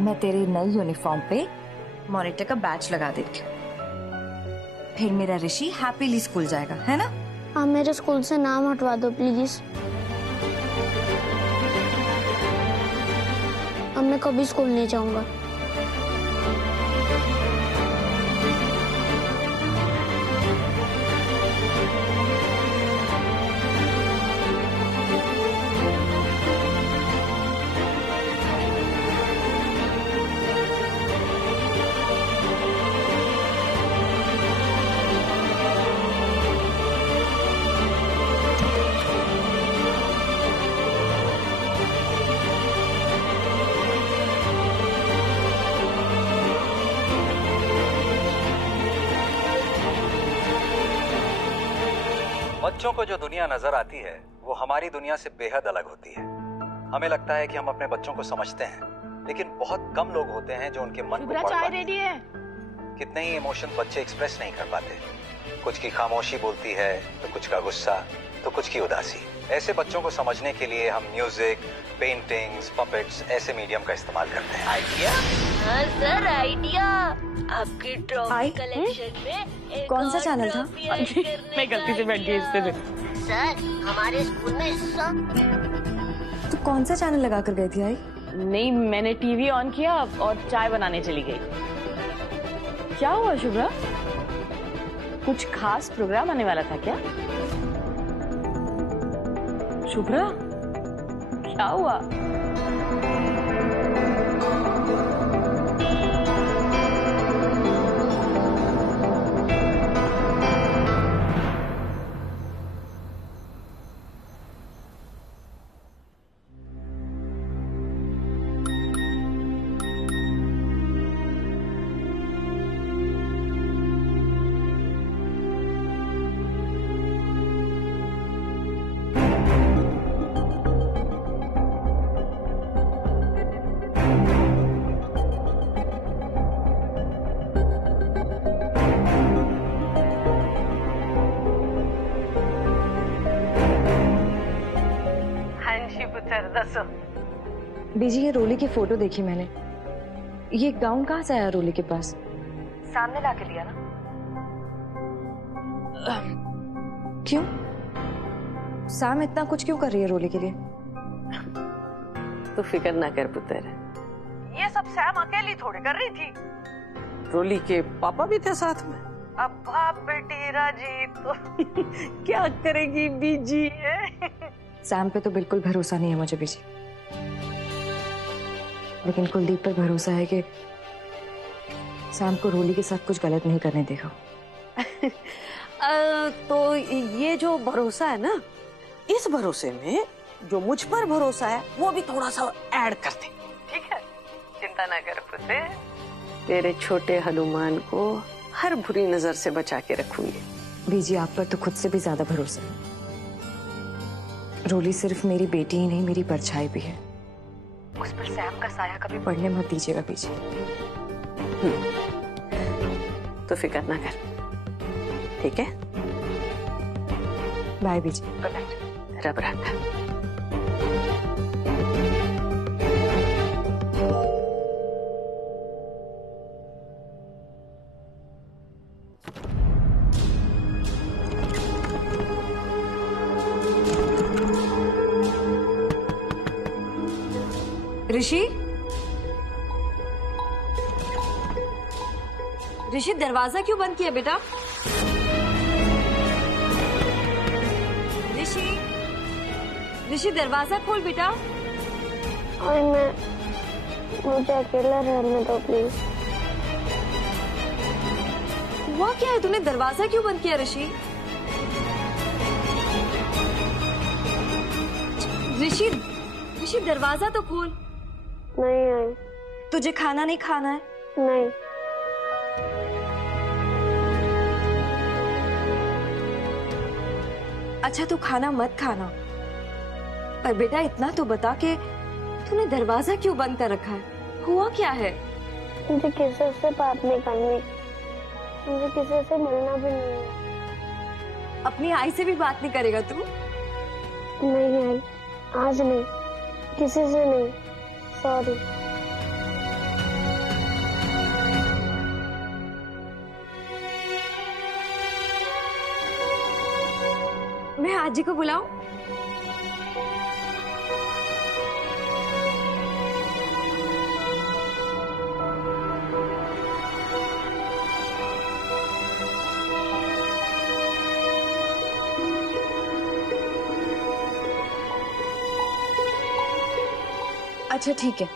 मैं तेरे नई यूनिफॉर्म पे मॉनिटर का बैच लगा देती हूँ, फिर मेरा ऋषि हैप्पीली स्कूल जाएगा, है ना? आप मेरे स्कूल से नाम हटवा दो प्लीज। अब मैं कभी स्कूल नहीं जाऊंगा। बच्चों को जो दुनिया नजर आती है वो हमारी दुनिया से बेहद अलग होती है। हमें लगता है कि हम अपने बच्चों को समझते हैं, लेकिन बहुत कम लोग होते हैं जो उनके मन को पढ़ पाते हैं। रेडी है। कितने ही इमोशन बच्चे एक्सप्रेस नहीं कर पाते। कुछ की खामोशी बोलती है, तो कुछ का गुस्सा, तो कुछ की उदासी। ऐसे बच्चों को समझने के लिए हम म्यूजिक, पेंटिंग्स, पपेट्स ऐसे मीडियम का इस्तेमाल करते हैं। आइडिया? हाँ सर, आइडिया। आपके ट्रॉफी कलेक्शन में कौन सा चैनल था? मैं गलती से बैठ गई इस पे। सर, हमारे स्कूल में सब। तो कौन सा चैनल लगा कर गई थी आई? नहीं, मैंने टीवी ऑन किया और चाय बनाने चली गई। क्या हुआ शुभ्रा? कुछ खास प्रोग्राम आने वाला था क्या? शुभ्रा, क्या हुआ? बीजी, ये रोली की फोटो देखी मैंने। ये गाउन कहाँ से आया रोली के पास? सामने लाके दिया ना? क्यों? सैम इतना कुछ क्यों कर रही है रोली के लिए? तो फिक्र ना कर पुत्र, ये सब सैम अकेली थोड़ी कर रही थी। रोली के पापा भी थे साथ में। अब बाप बेटी राजी तो क्या करेगी बीजी? सैम पे तो बिल्कुल भरोसा नहीं है मुझे बीजी, लेकिन कुलदीप पर भरोसा है कि सैम को रोली के साथ कुछ गलत नहीं करने देगा। तो ये जो भरोसा है ना, इस भरोसे में जो मुझ पर भरोसा है वो भी थोड़ा सा ऐड कर दे। ठीक है, चिंता ना कर पुत्र। तेरे छोटे हनुमान को हर बुरी नजर से बचा के रखूंगी। बीजी, आप पर तो खुद से भी ज्यादा भरोसा है। रोली सिर्फ मेरी बेटी ही नहीं, मेरी परछाई भी है। उस पर सैम का साया कभी पड़ने मत दीजिएगा बीजी। तो फिक्र ना कर, ठीक है? बाय बीजी। Good night. रब रखा। ऋषि, ऋषि दरवाजा क्यों बंद किया बेटा? ऋषि, ऋषि दरवाजा खोल बेटा। और मुझे अकेला रहने दो प्लीज। हुआ क्या है? तूने दरवाजा क्यों बंद किया ऋषि? ऋषि, ऋषि दरवाजा तो खोल। नहीं आई। तुझे खाना नहीं खाना है? नहीं। अच्छा, तू खाना मत खाना, पर बेटा इतना तो बता के तूने दरवाजा क्यों बंद कर रखा है? हुआ क्या है? मुझे किसी से बात नहीं करनी, मुझे किसी से मिलना भी नहीं है। अपनी आई से भी बात नहीं करेगा तू? नहीं आई, आज नहीं, किसी से नहीं। सॉरी। आजी को बुलाओ। अच्छा ठीक है,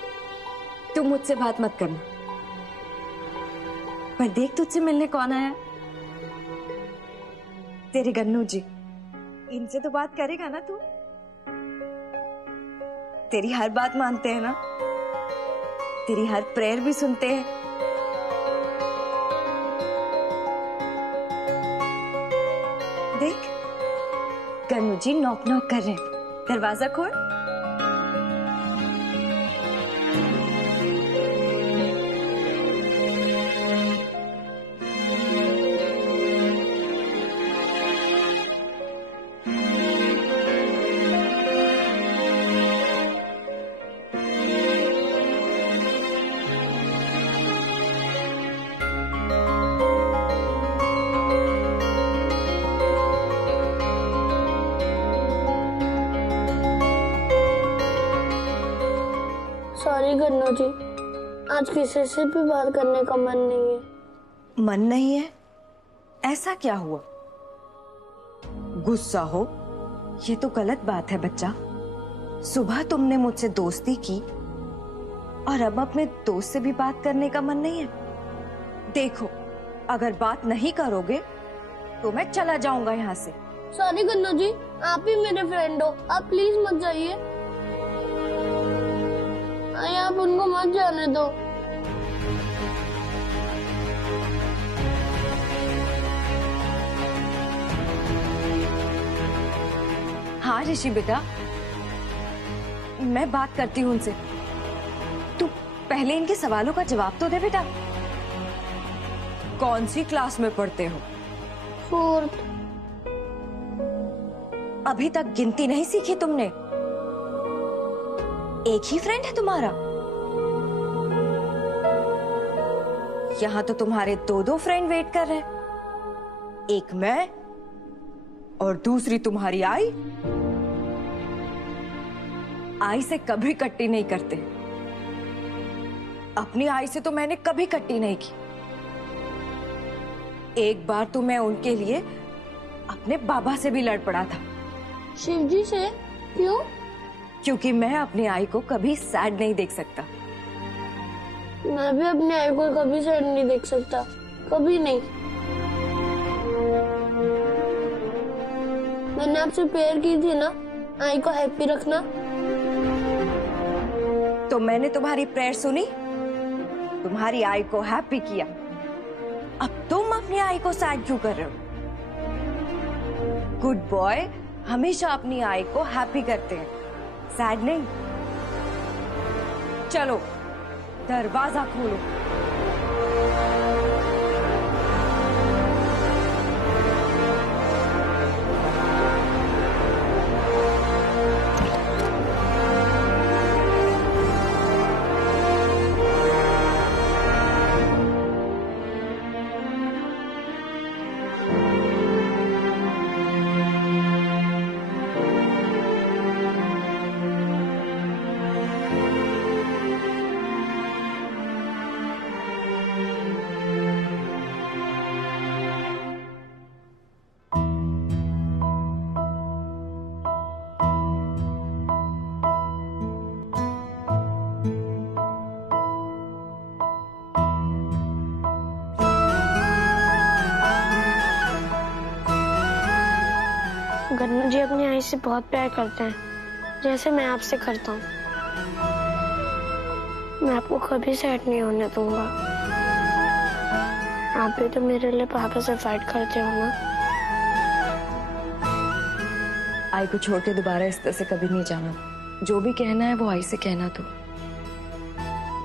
तुम मुझसे बात मत करना, पर देख तुझसे मिलने कौन आया। तेरे गन्नू जी, इनसे तो बात करेगा ना तू? तेरी हर बात मानते हैं ना, तेरी हर प्रेयर भी सुनते हैं। देख गन्नू जी नॉक नॉक कर रहे हैं, दरवाजा खोल। सॉरी गन्नू जी, आज किसी से भी बात करने का मन नहीं है। मन नहीं है? ऐसा क्या हुआ? गुस्सा हो, ये तो गलत बात है बच्चा। सुबह तुमने मुझसे दोस्ती की और अब अपने दोस्त से भी बात करने का मन नहीं है। देखो, अगर बात नहीं करोगे तो मैं चला जाऊंगा यहाँ से। सॉरी गन्नू जी, आप ही मेरे फ्रेंड हो, आप प्लीज मत जाइए। आप उनको मत जाने दो। हाँ ऋषि बेटा, मैं बात करती हूँ उनसे। तू पहले इनके सवालों का जवाब तो दे बेटा। कौन सी क्लास में पढ़ते हो? 4th। अभी तक गिनती नहीं सीखी तुमने? एक ही फ्रेंड है तुम्हारा? यहाँ तो तुम्हारे 2 फ्रेंड वेट कर रहे हैं, एक मैं और दूसरी तुम्हारी आई। आई से कभी कट्टी नहीं करते, अपनी आई से तो मैंने कभी कट्टी नहीं की। एक बार तो मैं उनके लिए अपने बाबा से भी लड़ पड़ा था। शिव जी से? क्यों? क्योंकि मैं अपनी आई को कभी सैड नहीं देख सकता। मैं भी अपनी आई को कभी सैड नहीं देख सकता, कभी नहीं। मैंने आपसे प्रेयर की थी ना, आई को हैप्पी रखना। तो मैंने तुम्हारी प्रेयर सुनी, तुम्हारी आई को हैप्पी किया। अब तुम अपनी आई को सैड क्यों कर रहे हो? गुड बॉय हमेशा अपनी आई को हैप्पी करते हैं, सैड नहीं। चलो दरवाजा खोलो। गन्नू जी अपनी आई से बहुत प्यार करते हैं, जैसे मैं आपसे करता हूँ। मैं आपको कभी सैड नहीं होने दूंगा। आप भी तो मेरे लिए पापा से फाइट करते हो ना। आई को छोड़ के दोबारा इस तरह से कभी नहीं जाना। जो भी कहना है वो आई से कहना। तो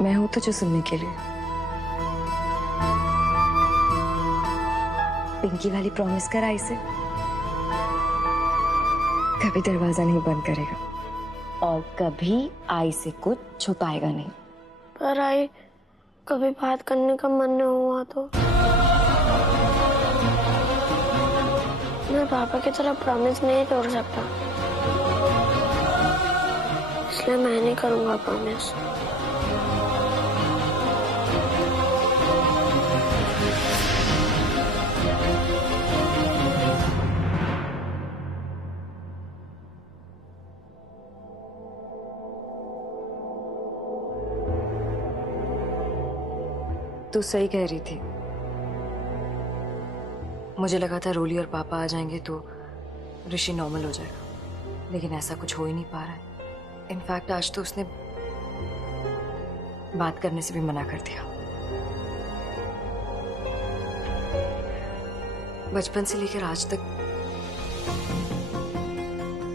मैं हूं तुझे सुनने के लिए। पिंकी वाली प्रॉमिस कर आई से, कभी दरवाजा नहीं बंद करेगा और कभी आई से कुछ छुपाएगा नहीं। पर आई कभी बात करने का मन न हुआ तो? मैं पापा की तरह प्रॉमिस नहीं तोड़ सकता, इसलिए मैं नहीं करूंगा प्रॉमिस। तू सही कह रही थी। मुझे लगा था रोली और पापा आ जाएंगे तो ऋषि नॉर्मल हो जाएगा, लेकिन ऐसा कुछ हो ही नहीं पा रहा है। इनफैक्ट आज तो उसने बात करने से भी मना कर दिया। बचपन से लेकर आज तक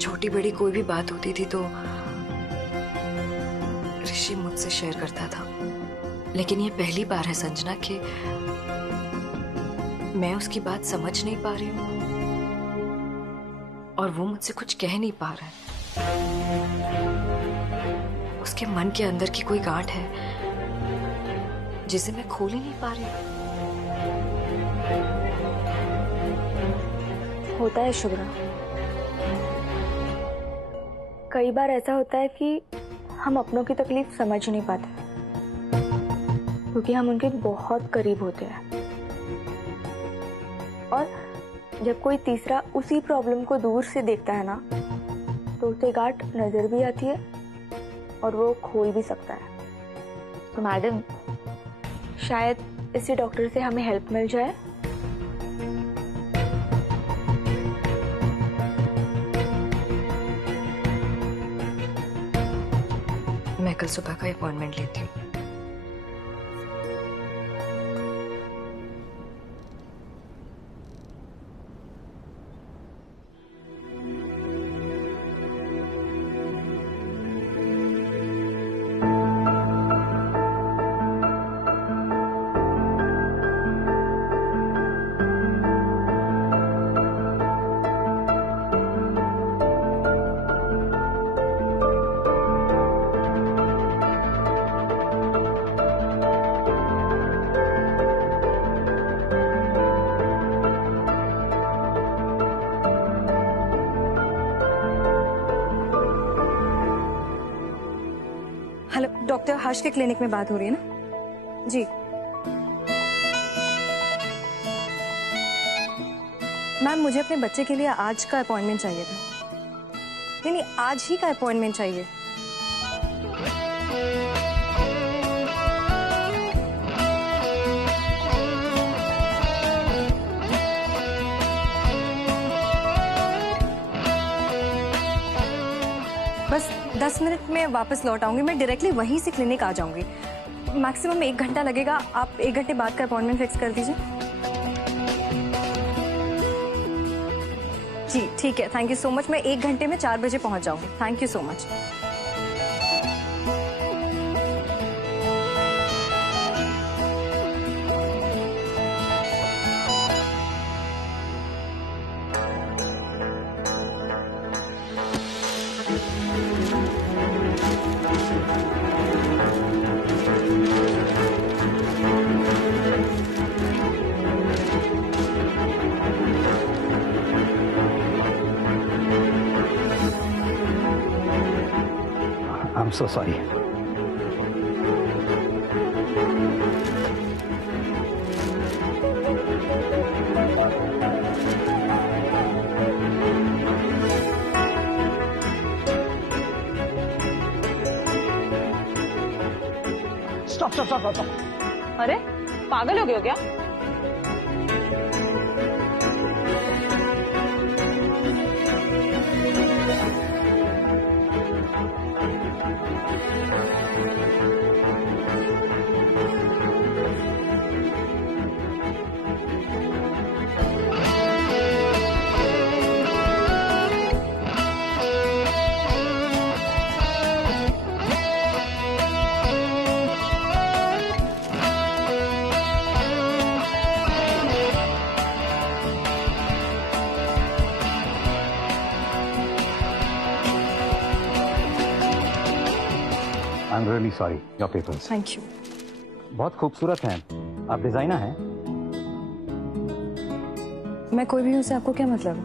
छोटी बड़ी कोई भी बात होती थी तो ऋषि मुझसे शेयर करता था, लेकिन ये पहली बार है संजना कि मैं उसकी बात समझ नहीं पा रही हूँ और वो मुझसे कुछ कह नहीं पा रहा है। उसके मन के अंदर की कोई गांठ है जिसे मैं खोल ही नहीं पा रही हूँ। होता है शुभ्रा, कई बार ऐसा होता है कि हम अपनों की तकलीफ समझ नहीं पाते क्योंकि हम उनके बहुत करीब होते हैं, और जब कोई तीसरा उसी प्रॉब्लम को दूर से देखता है ना तो उसे गांठ नजर भी आती है और वो खोल भी सकता है। तो मैडम, शायद इसी डॉक्टर से हमें हेल्प मिल जाए। मैं कल सुबह का अपॉइंटमेंट लेती हूँ। हेलो, डॉक्टर हर्ष के क्लिनिक में बात हो रही है ना? जी मैम, मुझे अपने बच्चे के लिए आज का अपॉइंटमेंट चाहिए था। नहीं, आज ही का अपॉइंटमेंट चाहिए। बस 10 मिनट में वापस लौट आऊंगी। मैं डायरेक्टली वहीं से क्लिनिक आ जाऊंगी। मैक्सिमम 1 घंटा लगेगा। आप 1 घंटे बाद का अपॉइंटमेंट फिक्स कर दीजिए। जी ठीक है, थैंक यू सो मच। मैं 1 घंटे में 4 बजे पहुंच जाऊंगी। Thank you so much. I'm so sorry. Stop. अरे पागल हो गए हो क्या? I'm really sorry. Your papers. Thank you. बहुत खूबसूरत हैं। आप डिजाइनर हैं? मैं कोई भी हूं से आपको क्या मतलब है?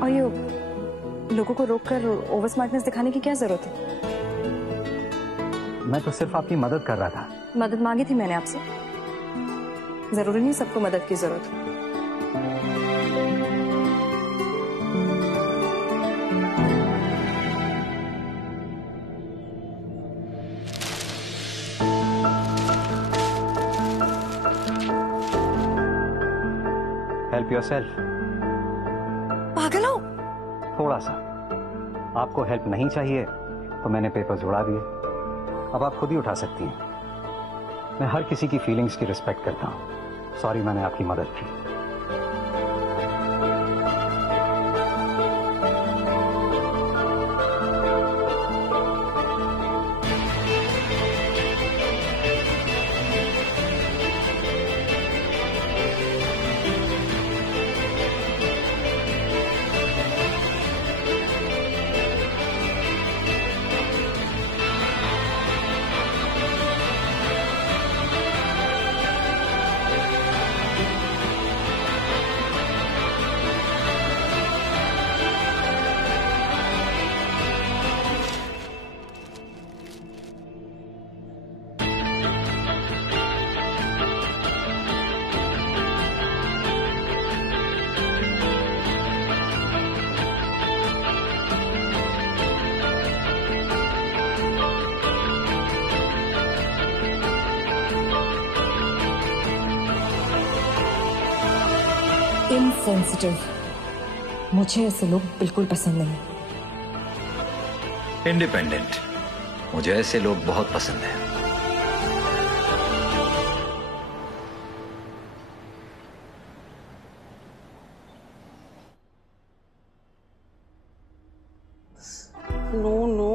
और ये लोगों को रोककर ओवर स्मार्टनेस दिखाने की क्या जरूरत है? मैं तो सिर्फ आपकी मदद कर रहा था। मदद मांगी थी मैंने आपसे। जरूरी नहीं सबको मदद की जरूरत है। Help yourself. पागल हो? थोड़ा सा। आपको हेल्प नहीं चाहिए तो मैंने पेपर्स उड़ा दिए, अब आप खुद ही उठा सकती हैं। मैं हर किसी की फीलिंग्स की रिस्पेक्ट करता हूं। सॉरी मैंने आपकी मदद की। इनसेंसिटिव, मुझे ऐसे लोग बिल्कुल पसंद नहीं। इंडिपेंडेंट, मुझे ऐसे लोग बहुत पसंद हैं। नो नो,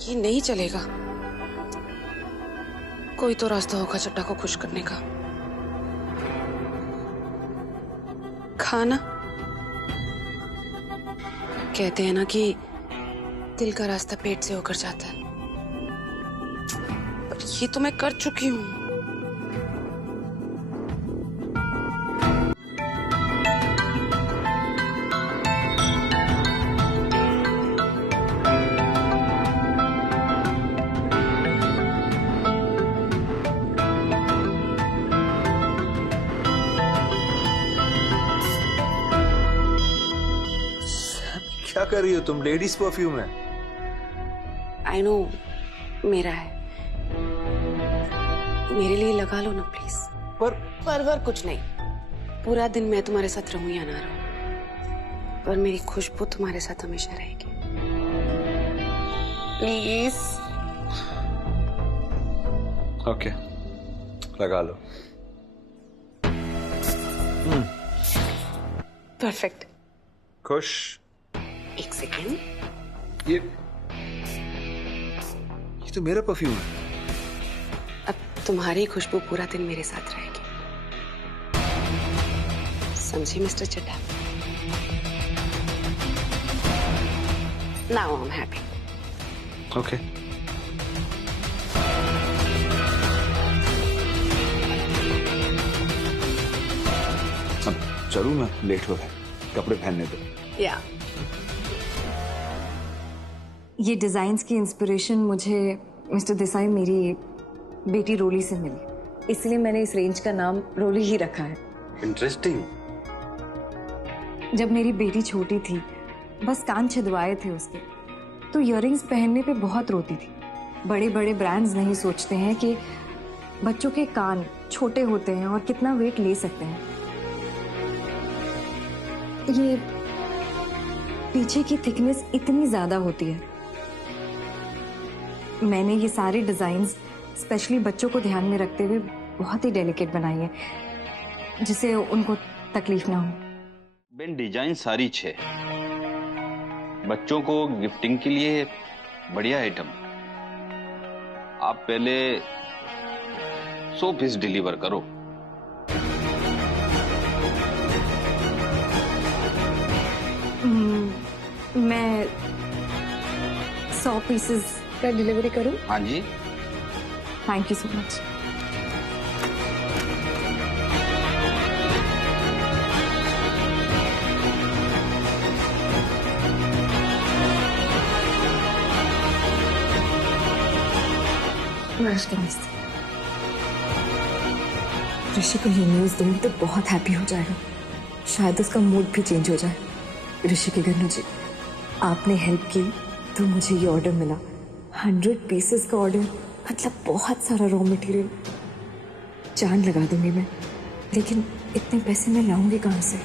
ये नहीं चलेगा। कोई तो रास्ता होगा चड्डा को खुश करने का। खाना, कहते हैं ना कि दिल का रास्ता पेट से होकर जाता है, पर ये तो मैं कर चुकी हूँ। क्या कर रही हो तुम? लेडीज परफ्यूम है। आई नो, मेरा है, मेरे लिए लगा लो ना प्लीज। पर कुछ नहीं, पूरा दिन मैं तुम्हारे साथ रहूं या ना रहूं, पर मेरी खुशबू तुम्हारे साथ हमेशा रहेगी। प्लीज। ओके, लगा लो। परफेक्ट। खुश? एक सेकेंड, ये तो मेरा परफ्यूम है। अब तुम्हारी खुशबू पूरा दिन मेरे साथ रहेगी, समझी mister Chadha? Now I am happy. Okay. अब चलूं मैं, लेट हो रहा है, कपड़े पहनने दो। या ये डिजाइन्स की इंस्पिरेशन मुझे मिस्टर देसाई मेरी बेटी रोली से मिली, इसलिए मैंने इस रेंज का नाम रोली ही रखा है। इंटरेस्टिंग। जब मेरी बेटी छोटी थी, बस कान छिदवाए थे उसके, तो इयररिंग्स पहनने पे बहुत रोती थी। बड़े बड़े ब्रांड्स नहीं सोचते हैं कि बच्चों के कान छोटे होते हैं और कितना वेट ले सकते हैं। ये पीछे की थिकनेस इतनी ज्यादा होती है। मैंने ये सारे डिजाइन्स स्पेशली बच्चों को ध्यान में रखते हुए बहुत ही डेलिकेट बनाई है, जिससे उनको तकलीफ ना हो। बेन, डिजाइन सारी 6, बच्चों को गिफ्टिंग के लिए बढ़िया आइटम। आप पहले 100 पीस डिलीवर करो। मैं 100 पीसेस का डिलीवरी करूं? हाँ जी। Thank you so much. नमस्ते। ऋषि को ये न्यूज़ दूंगी तो बहुत हैप्पी हो जाएगा, शायद उसका मूड भी चेंज हो जाए। ऋषि के गन्नू जी, आपने हेल्प की तो मुझे ये ऑर्डर मिला, 100 पीसेस का ऑर्डर, मतलब बहुत सारा रॉ मटेरियल। जान लगा दूंगी मैं, लेकिन इतने पैसे मैं लाऊंगी कहाँ से?